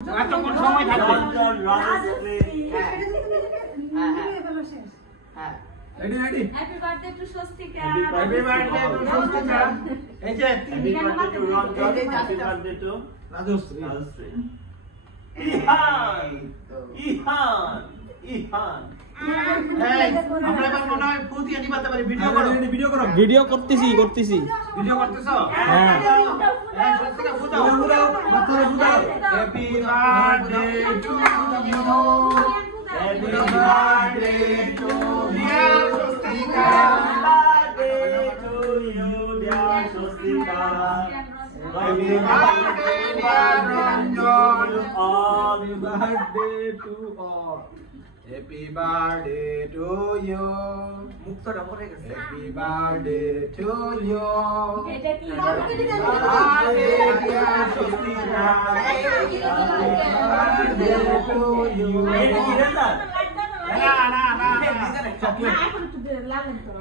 এতক্ষণ সময় থাকবে। Ready ready happy birthday two Swastika. Happy birthday two Swastika. এই যে Happy birthday to Ronjan. Happy birthday to Rajshri Rajashree. Ihan. Ihan. Ihan. এই আমরা এবার মনে হয় ফু দিয়ে নিবাতে পারি। ভিডিও করো, ভিডিও করো ভিডিও করতেছি ভিডিও করতেছো? হ্যাঁ এই স্বস্তিকা ফু দাও। মাথায় ফুটাও happy birthday to you. Happy birthday to dear Swastika. Happy birthday to you, dear Swastika. Happy birthday, dear Ranjan. All Happy birthday to all. Happy birthday to you. মুক্তটা পড়ে গেছে Happy birthday to you. এটা কি? Birthday dear Swastika. Happy birthday to you. এটা কি রে? না না না এখন একটু লাগেন তো।